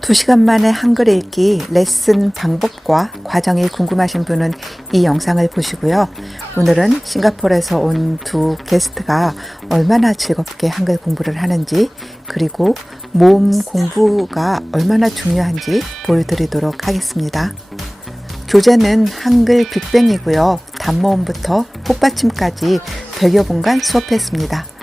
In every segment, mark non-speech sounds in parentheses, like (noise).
2시간 만에 한글 읽기 레슨 방법과 과정이 궁금하신 분은 이 영상을 보시고요. 오늘은 싱가포르에서 온 두 게스트가 얼마나 즐겁게 한글 공부를 하는지 그리고 모음 공부가 얼마나 중요한지 보여드리도록 하겠습니다. 교재는 한글 빅뱅이고요. 단모음부터 꽃받침까지 100여 분간 수업했습니다.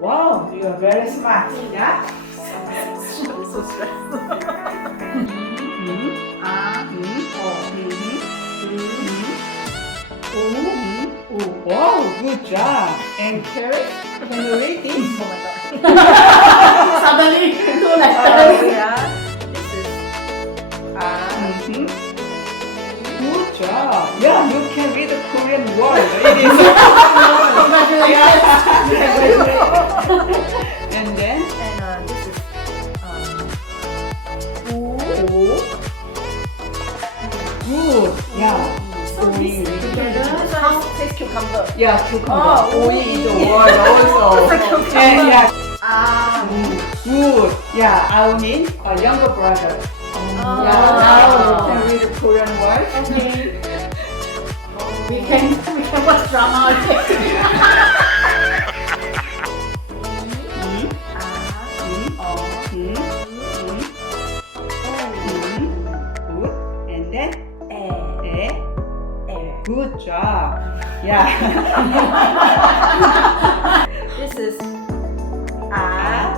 Wow, you are very smart. Yeah? so. Wow, good job. And Carrie, can you read this? oh my god. Suddenly, do like oh, that. Oh, yeah. This is, ah, mm-hmm. Good job. Yeah, you can read the Korean word. It is. (laughs) Congratulations. so O이. this together. This one says cucumber. Yeah, cucumber. Oh, O이 is a 오이. word also. It's (laughs) a cucumber. And yeah. Ah. Good. Yeah, Aonin, a younger brother. Oh. Yeah, now you can read the Korean word. Okay. (laughs) We can we can watch drama (laughs) again. 음, 음, 어, 음, 음, job. Yeah. (laughs) this is ah.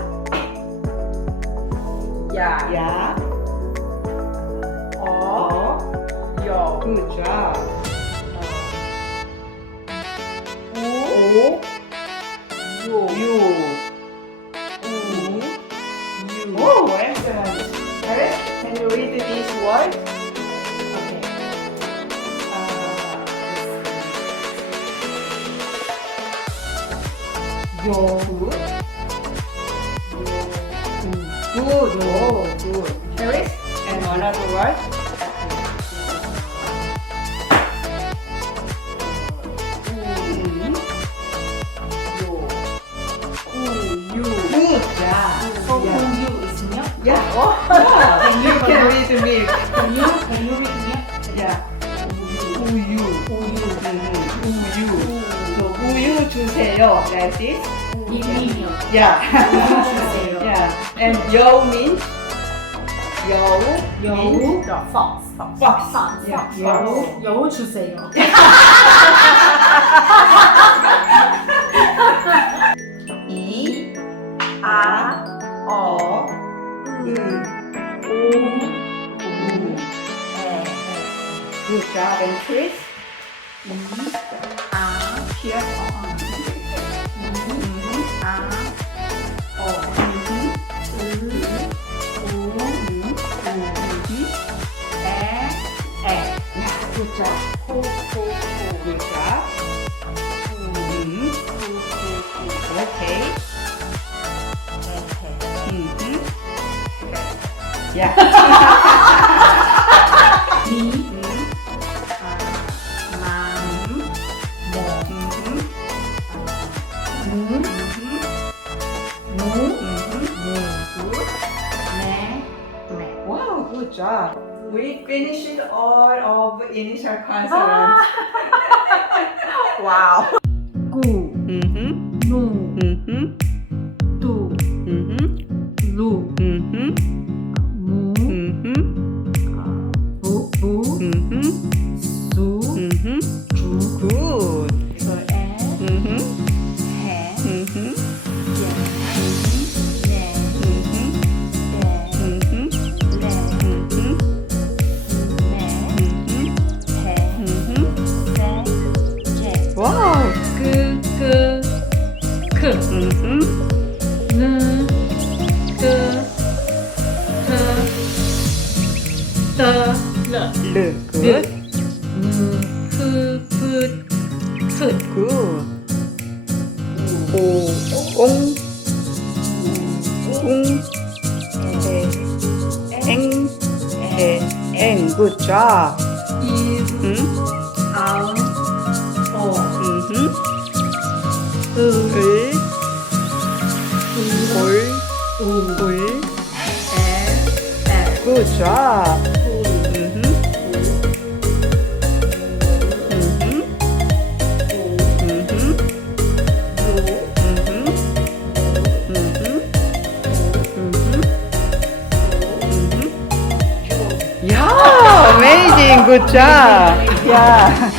Yeah. Yeah. Good job. Oh. Yo. Yo. Oh, excellent. Eric, can you read these words? Your food. Good, food. Carrots and another one. Yeah. So yeah. you is milk. Yeah. Oh. yeah. you can read the milk. 주세요. That 이민요. 야. 주세요. 야. And yo means yo means fox fox fox. yo. 요 주세요. 이, 아, 어, 으, 오, 우, 에, 에. Good job and Chris. 이, 아, 피어, 어, 아, 어, 이, 을, 우, 유, 우기, 에, 에. 그렇죠. 코, 코, 코. 그러니까. 음, 오케이. 오케이. 야. Wow, good job. We finished all of initial consonants. (laughs) wow. 서, 러, 르, 르, 굿, 음, 푸, 푸, 푸, 굿. 오, 옹, 웅, 에, 엥, 에, 엥, 굿 job. 일, 음, 아홉, 오, 음흠, 으, 을, 올, 우, 울, 에, 에, 굿 자, Good job. Yeah.